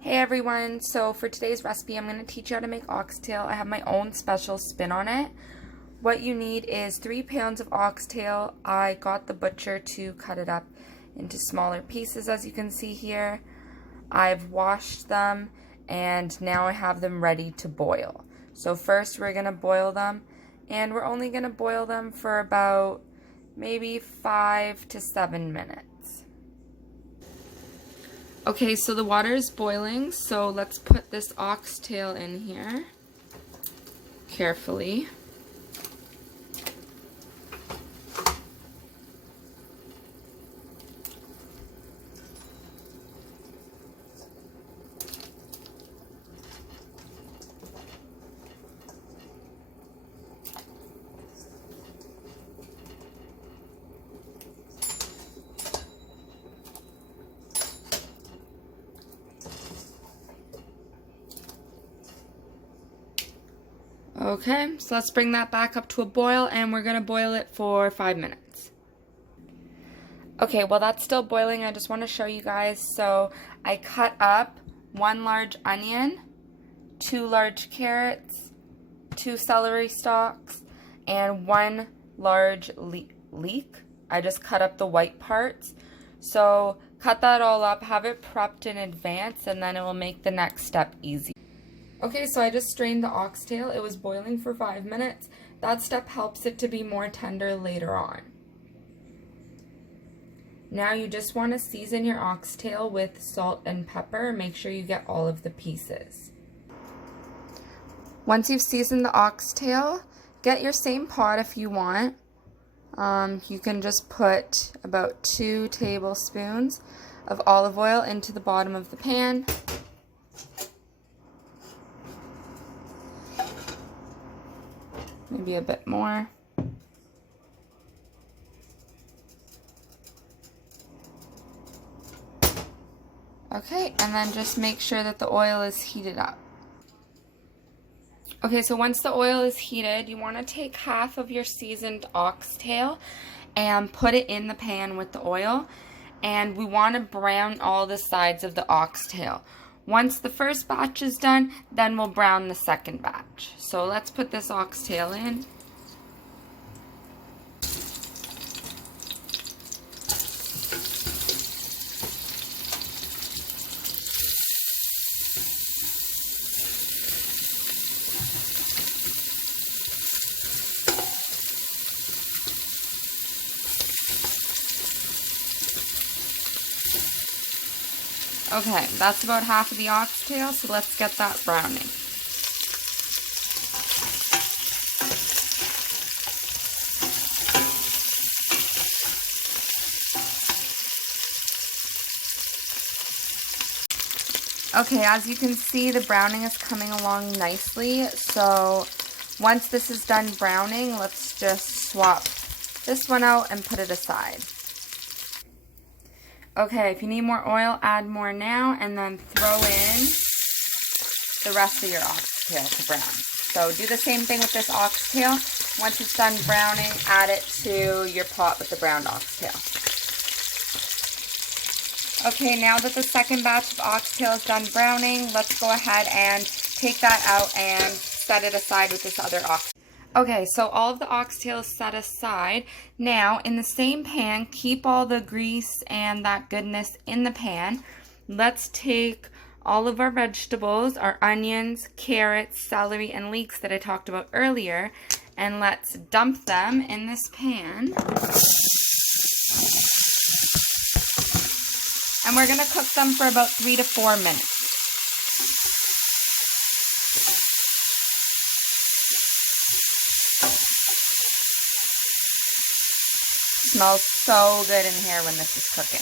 Hey everyone, so for today's recipe I'm going to teach you how to make oxtail. I have my own special spin on it. What you need is 3 pounds of oxtail. I got the butcher to cut it up into smaller pieces as you can see here. I've washed them and now I have them ready to boil. So first we're going to boil them, and we're only going to boil them for about maybe 5 to 7 minutes. Okay, so the water is boiling, so let's put this oxtail in here carefully. Okay, so let's bring that back up to a boil, and we're going to boil it for 5 minutes. Okay, while that's still boiling, I just want to show you guys. So I cut up 1 large onion, 2 large carrots, 2 celery stalks, and 1 large leek. I just cut up the white parts. So cut that all up, have it prepped in advance, and then it will make the next step easy. Okay, so I just strained the oxtail. It was boiling for 5 minutes. That step helps it to be more tender later on. Now you just want to season your oxtail with salt and pepper. Make sure you get all of the pieces. Once you've seasoned the oxtail, get your same pot if you want. You can just put about 2 tablespoons of olive oil into the bottom of the pan. Maybe a bit more. Okay, and then just make sure that the oil is heated up. Okay, so once the oil is heated, you want to take half of your seasoned oxtail and put it in the pan with the oil, and we want to brown all the sides of the oxtail. Once the first batch is done, then we'll brown the second batch. So let's put this oxtail in. Okay, that's about half of the oxtail, so let's get that browning. Okay, as you can see, the browning is coming along nicely, so once this is done browning, let's just swap this one out and put it aside. Okay, if you need more oil, add more now, and then throw in the rest of your oxtail to brown. So do the same thing with this oxtail. Once it's done browning, add it to your pot with the browned oxtail. Okay, now that the second batch of oxtail is done browning, let's go ahead and take that out and set it aside with this other oxtail. Okay, so all of the oxtail is set aside. Now, in the same pan, keep all the grease and that goodness in the pan. Let's take all of our vegetables, our onions, carrots, celery, and leeks that I talked about earlier, and let's dump them in this pan. And we're going to cook them for about 3 to 4 minutes. Smells so good in here when this is cooking.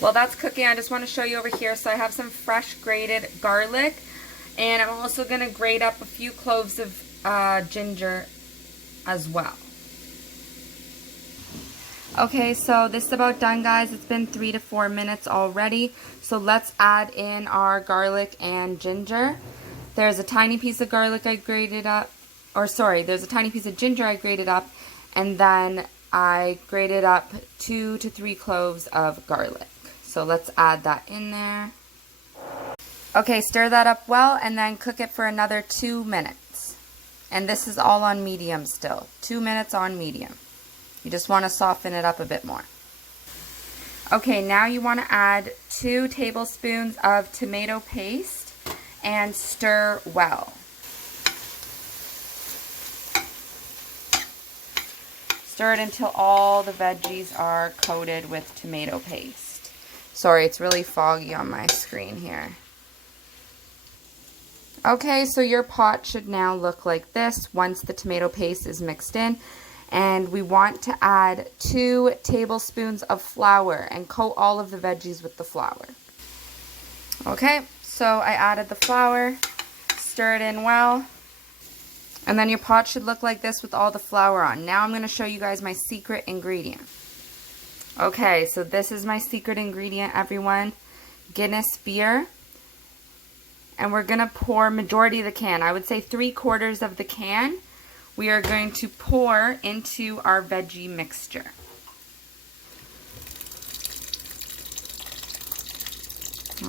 While that's cooking, I just want to show you over here. So I have some fresh grated garlic, and I'm also going to grate up a few cloves of ginger as well. Okay, so this is about done, guys. It's been 3 to 4 minutes already. So let's add in our garlic and ginger. There's a tiny piece of garlic I grated up, there's a tiny piece of ginger I grated up, and then I grated up 2 to 3 cloves of garlic. So let's add that in there. Okay, stir that up well and then cook it for another 2 minutes. And this is all on medium still. 2 minutes on medium. You just want to soften it up a bit more. Okay, now you want to add 2 tablespoons of tomato paste and stir well. Stir it until all the veggies are coated with tomato paste. Sorry, it's really foggy on my screen here. Okay, so your pot should now look like this once the tomato paste is mixed in. And we want to add 2 tablespoons of flour and coat all of the veggies with the flour. Okay, so I added the flour, stir it in well. And then your pot should look like this with all the flour on. Now I'm going to show you guys my secret ingredient. Okay, so this is my secret ingredient, everyone. Guinness beer. And we're going to pour majority of the can. I would say 3/4 of the can. We are going to pour into our veggie mixture.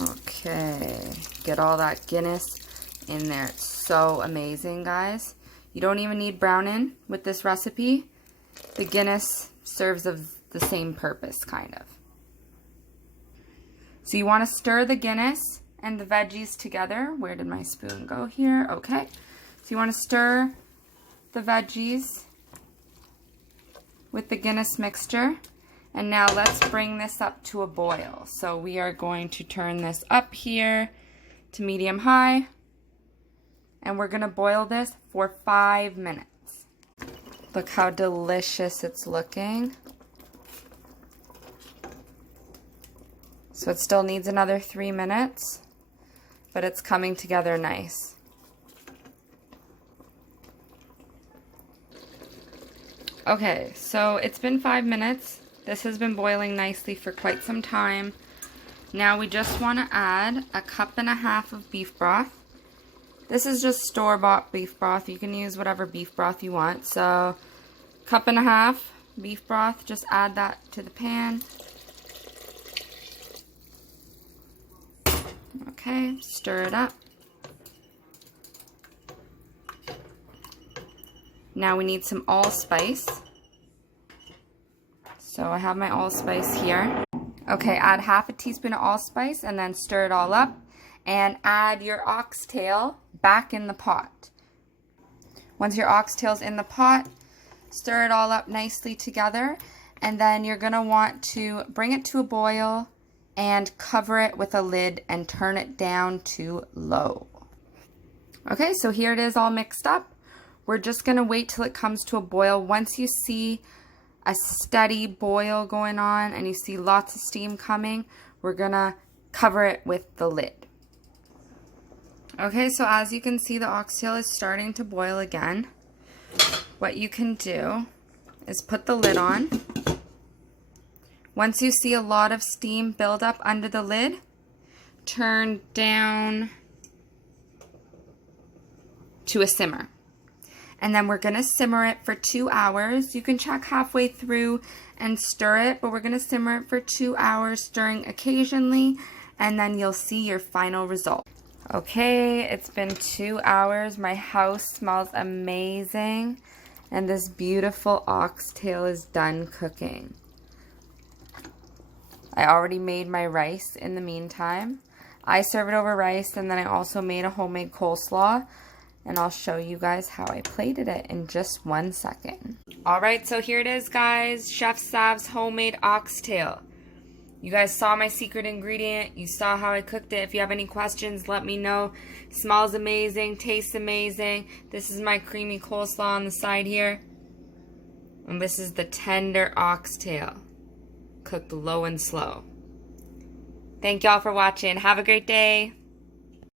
Okay, get all that Guinness in there. It's so amazing, guys. You don't even need browning with this recipe. The Guinness serves of the same purpose, kind of. So you want to stir the Guinness and the veggies together. Where did my spoon go here? Okay. So you want to stir the veggies with the Guinness mixture. And now let's bring this up to a boil. So we are going to turn this up here to medium high. And we're going to boil this for 5 minutes. Look how delicious it's looking. So it still needs another 3 minutes, but it's coming together nice. Okay, so it's been 5 minutes. This has been boiling nicely for quite some time. Now we just want to add 1.5 cups of beef broth. This is just store-bought beef broth. You can use whatever beef broth you want. So 1.5 cups beef broth, just add that to the pan. Okay, stir it up. Now we need some allspice. So I have my allspice here. Okay, add 1/2 teaspoon of allspice and then stir it all up. And add your oxtail back in the pot. Once your oxtail's in the pot, stir it all up nicely together. And then you're going to want to bring it to a boil and cover it with a lid and turn it down to low. Okay, so here it is all mixed up. We're just going to wait till it comes to a boil. Once you see a steady boil going on and you see lots of steam coming, we're going to cover it with the lid. Okay, so as you can see, the oxtail is starting to boil again. What you can do is put the lid on. Once you see a lot of steam build up under the lid, turn down to a simmer. And then we're going to simmer it for 2 hours. You can check halfway through and stir it, but we're going to simmer it for 2 hours, stirring occasionally, and then you'll see your final result. Okay, it's been 2 hours. My house smells amazing, and this beautiful oxtail is done cooking. I already made my rice in the meantime. I serve it over rice, and then I also made a homemade coleslaw. And I'll show you guys how I plated it in just 1 second. Alright, so here it is, guys. Chef Sav's homemade oxtail. You guys saw my secret ingredient. You saw how I cooked it. If you have any questions, let me know. Smells amazing. Tastes amazing. This is my creamy coleslaw on the side here. And this is the tender oxtail. Cooked low and slow. Thank y'all for watching. Have a great day.